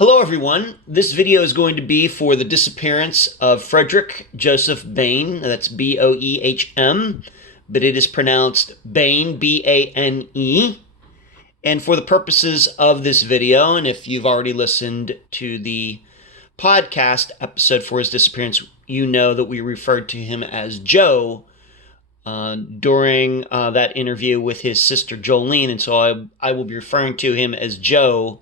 Hello everyone, this video is going to be for the disappearance of Frederick Joseph Boehm, that's B-O-E-H-M, but it is pronounced Bane, B-A-N-E. And for the purposes of this video, and if you've already listened to the podcast episode for his disappearance, you know that we referred to him as Joe during that interview with his sister Jolene, and so I will be referring to him as Joe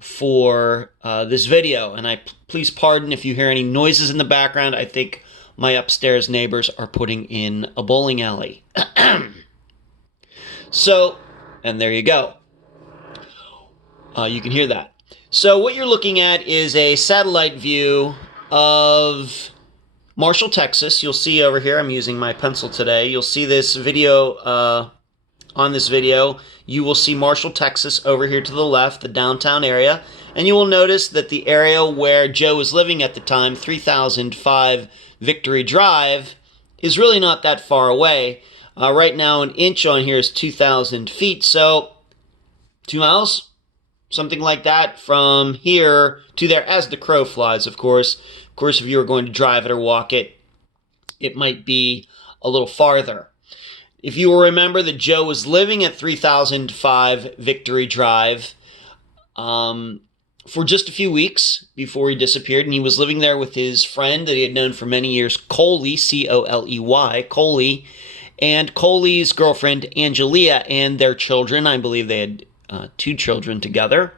for this video. And please pardon if you hear any noises in the background. I think my upstairs neighbors are putting in a bowling alley. So, and there you go. You can hear that. So what you're looking at is a satellite view of Marshall, Texas. You'll see over here, I'm using my pencil today. You'll see this video, on this video, you will see Marshall, Texas over here to the left, the downtown area. And you will notice that the area where Joe was living at the time, 3005 Victory Drive, is really not that far away. Right now, an inch on here is 2,000 feet, so 2 miles, something like that, from here to there, as the crow flies, of course. Of course, if you were going to drive it or walk it, it might be a little farther. If you will remember that Joe was living at 3005 Victory Drive for just a few weeks before he disappeared, and he was living there with his friend that he had known for many years, Coley, C-O-L-E-Y, Coley, and Coley's girlfriend, Angelia, and their children. I believe they had 2 children together.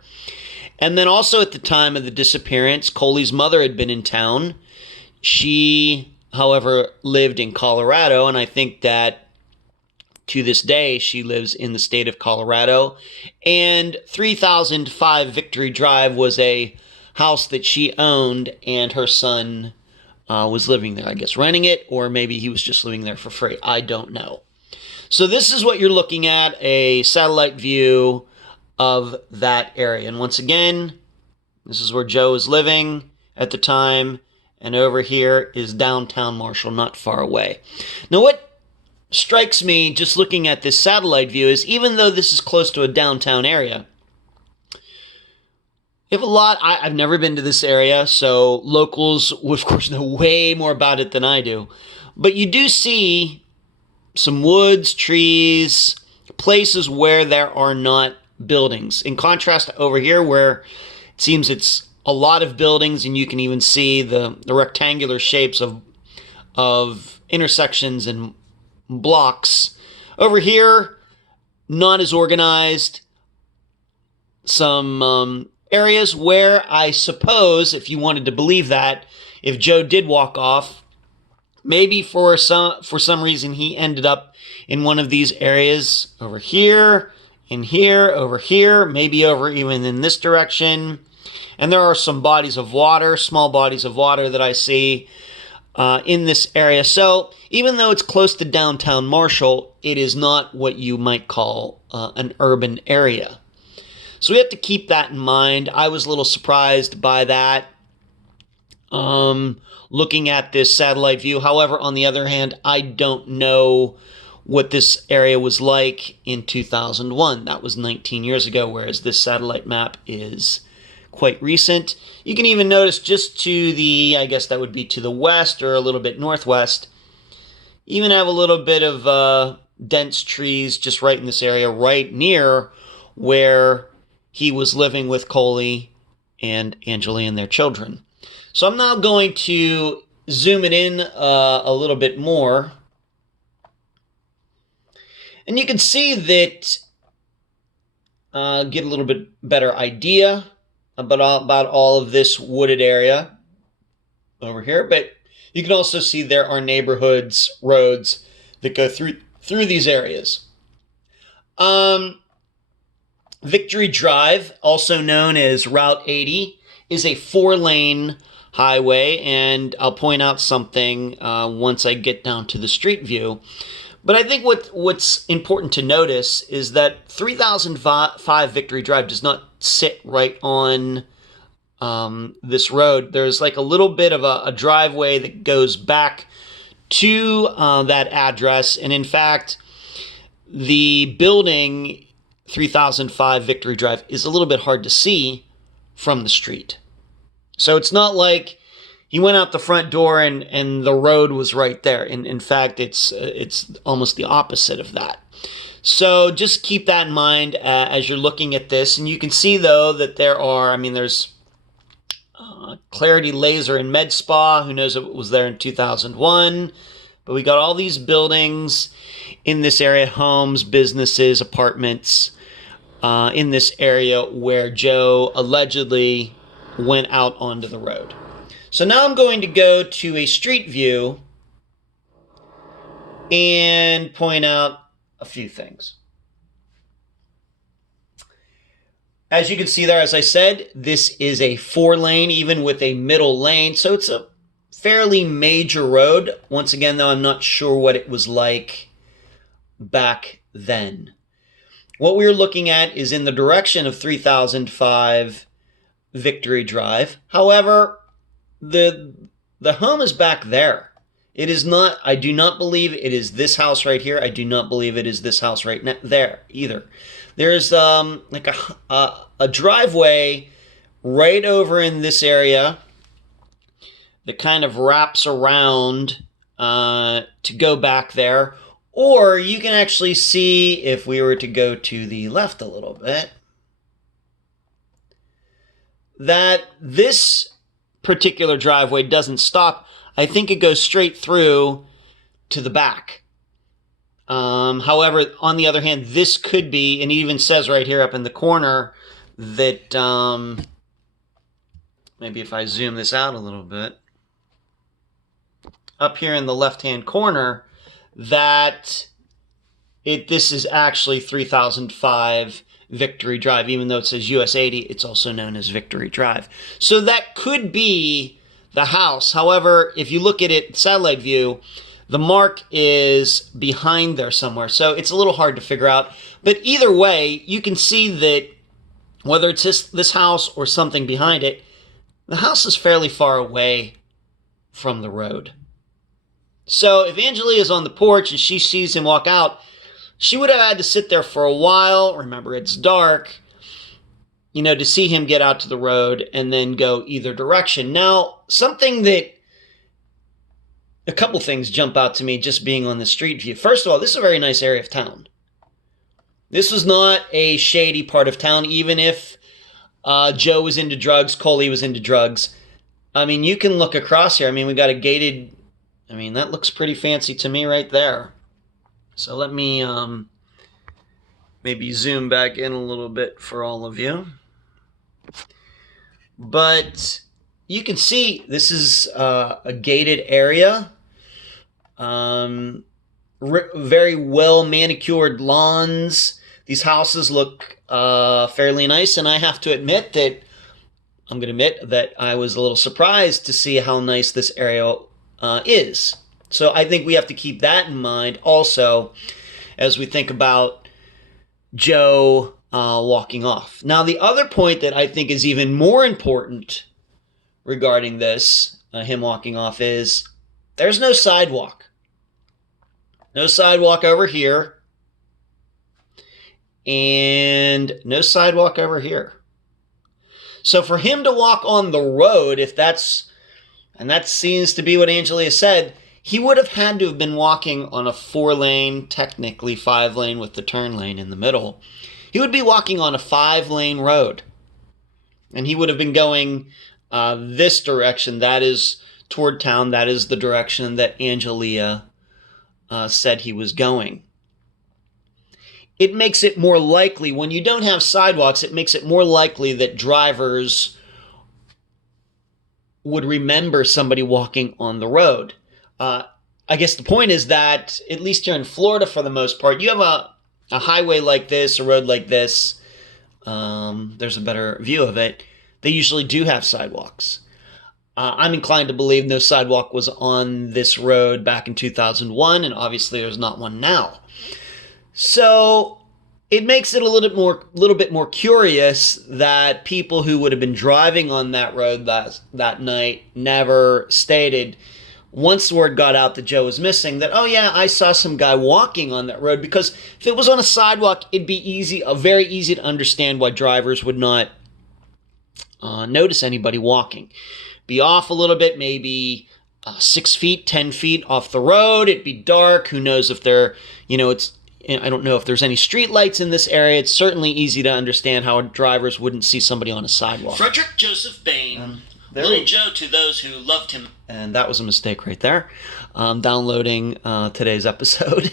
And then also at the time of the disappearance, Coley's mother had been in town. She, however, lived in Colorado, and I think that to this day, she lives in the state of Colorado. And 3005 Victory Drive was a house that she owned, and her son was living there, I guess, renting it, or maybe he was just living there for free. I don't know. So this is what you're looking at, a satellite view of that area. And once again, this is where Joe was living at the time, and over here is downtown Marshall, not far away. Now, what strikes me just looking at this satellite view is, even though this is close to a downtown area, if a lot, I've never been to this area, so locals of course know way more about it than I do, but you do see some woods, trees, places where there are not buildings, in contrast to over here where it seems it's a lot of buildings, and you can even see the rectangular shapes of intersections and blocks. Over here, not as organized. Some areas where I suppose, if you wanted to believe that, if Joe did walk off, maybe for some reason he ended up in one of these areas over here, in here, over here, maybe over even in this direction. And there are some bodies of water, small bodies of water that I see in this area. So even though it's close to downtown Marshall, it is not what you might call an urban area. So we have to keep that in mind. I was a little surprised by that, looking at this satellite view. However, on the other hand, I don't know what this area was like in 2001. That was 19 years ago, whereas this satellite map is quite recent. You can even notice just to the, I guess that would be to the west or a little bit northwest, even have a little bit of dense trees just right in this area, right near where he was living with Coley and Angela and their children. So I'm now going to zoom it in a little bit more. And you can see that, get a little bit better idea about all of this wooded area over here. But you can also see there are neighborhoods, roads that go through these areas. Victory Drive, also known as Route 80, is a 4-lane highway, and I'll point out something once I get down to the street view. But I think what's important to notice is that 3005 Victory Drive does not sit right on this road. There's like a little bit of a driveway that goes back to that address. And in fact, the building 3005 Victory Drive is a little bit hard to see from the street. So it's not like he went out the front door and the road was right there. In fact, it's almost the opposite of that. So just keep that in mind as you're looking at this. And you can see, though, that there's Clarity Laser and Med Spa. Who knows if it was there in 2001. But we got all these buildings in this area, homes, businesses, apartments, in this area where Joe allegedly went out onto the road. So now I'm going to go to a street view and point out a few things. As you can see there, as I said, this is a 4-lane, even with a middle lane. So it's a fairly major road. Once again, though, I'm not sure what it was like back then. What we're looking at is in the direction of 3005 Victory Drive. However, the home is back there. It is not, I do not believe it is this house right here. I do not believe it is this house right there either. There's like a driveway right over in this area that kind of wraps around to go back there. Or you can actually see, if we were to go to the left a little bit, that this particular driveway doesn't stop. I think it goes straight through to the back. However, on the other hand, this could be, and it even says right here up in the corner that, maybe if I zoom this out a little bit, up here in the left-hand corner, that this is actually 3005 Victory Drive. Even though it says US 80, it's also known as Victory Drive. So that could be the house. However, if you look at it satellite view, the mark is behind there somewhere. So it's a little hard to figure out. But either way, you can see that whether it's this house or something behind it, the house is fairly far away from the road. So if Angelia is on the porch and she sees him walk out, she would have had to sit there for a while. Remember, it's dark, to see him get out to the road and then go either direction. Now, a couple things jump out to me just being on the street view. First of all, this is a very nice area of town. This was not a shady part of town, even if Joe was into drugs, Coley was into drugs. You can look across here. We got a gated, that looks pretty fancy to me right there. So let me maybe zoom back in a little bit for all of you. But you can see this is a gated area. Very well manicured lawns. These houses look fairly nice, and I have to admit that I was a little surprised to see how nice this area is. So I think we have to keep that in mind also as we think about Joe walking off. Now, the other point that I think is even more important regarding this, him walking off, is there's no sidewalk. No sidewalk over here. And no sidewalk over here. So for him to walk on the road, and that seems to be what Angelia said, he would have had to have been walking on a 4-lane, technically 5-lane with the turn lane in the middle. He would be walking on a 5-lane road. And he would have been going this direction. That is toward town. That is the direction that Angelia said he was going. It makes it more likely, when you don't have sidewalks, it makes it more likely that drivers would remember somebody walking on the road. I guess the point is that, at least here in Florida for the most part, you have a highway like this, a road like this, there's a better view of it, they usually do have sidewalks. I'm inclined to believe no sidewalk was on this road back in 2001, and obviously there's not one now. So it makes it a little bit more curious that people who would have been driving on that road that night never stated, once the word got out that Joe was missing, that, oh yeah, I saw some guy walking on that road. Because if it was on a sidewalk, it'd be very easy to understand why drivers would not notice anybody walking. Be off a little bit, maybe 6 feet, 10 feet off the road. It'd be dark. Who knows if I don't know if there's any street lights in this area. It's certainly easy to understand how drivers wouldn't see somebody on a sidewalk. Frederick Joseph Boehm, Little Joe to those who loved him. And that was a mistake right there. Downloading today's episode.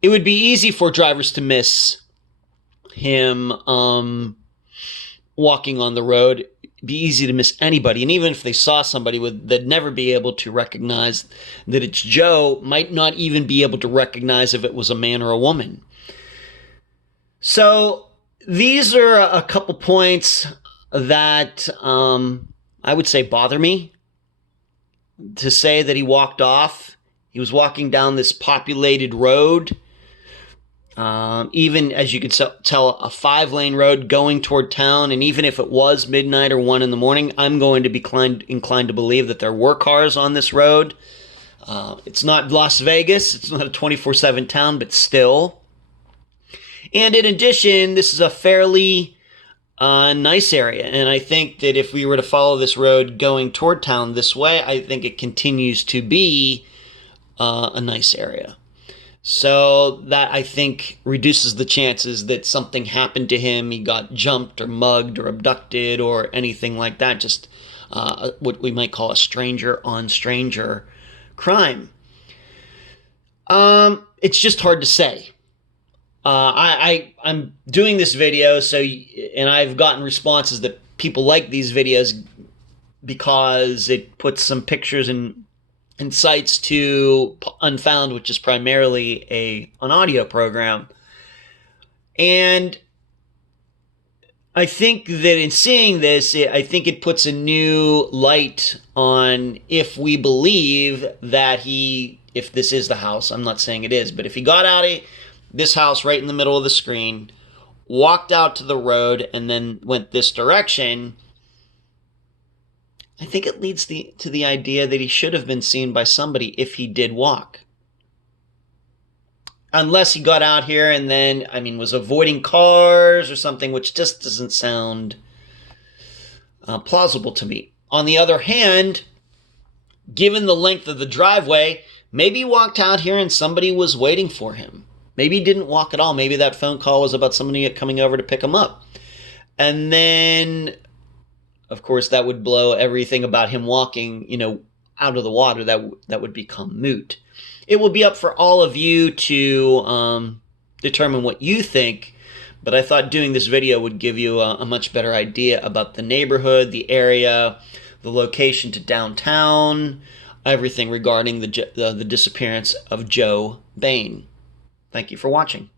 It would be easy for drivers to miss him walking on the road. It'd be easy to miss anybody. And even if they saw somebody, they'd never be able to recognize that it's Joe, might not even be able to recognize if it was a man or a woman. So these are a couple points that I would say bother me. To say that he walked off. He was walking down this populated road. Even as you could tell, a 5-lane road going toward town. And even if it was midnight or 1 in the morning, I'm going to be inclined to believe that there were cars on this road. It's not Las Vegas. It's not a 24/7 town, but still. And in addition, this is a fairly nice area. And I think that if we were to follow this road going toward town this way, I think it continues to be a nice area. So that, I think, reduces the chances that something happened to him. He got jumped or mugged or abducted or anything like that. Just what we might call a stranger-on-stranger crime. It's just hard to say. I'm doing this video, and I've gotten responses that people like these videos because it puts some pictures and sites to Unfound, which is primarily an audio program. And I think that in seeing this, I think it puts a new light on if we believe that if this is the house, I'm not saying it is, but if he got out of this house right in the middle of the screen, walked out to the road, and then went this direction, I think it leads to the idea that he should have been seen by somebody if he did walk. Unless he got out here and then, was avoiding cars or something, which just doesn't sound plausible to me. On the other hand, given the length of the driveway, maybe he walked out here and somebody was waiting for him. Maybe he didn't walk at all. Maybe that phone call was about somebody coming over to pick him up. And then, of course, that would blow everything about him walking, out of the water. That would become moot. It will be up for all of you to determine what you think, but I thought doing this video would give you a much better idea about the neighborhood, the area, the location to downtown, everything regarding the disappearance of Joe Boehm. Thank you for watching.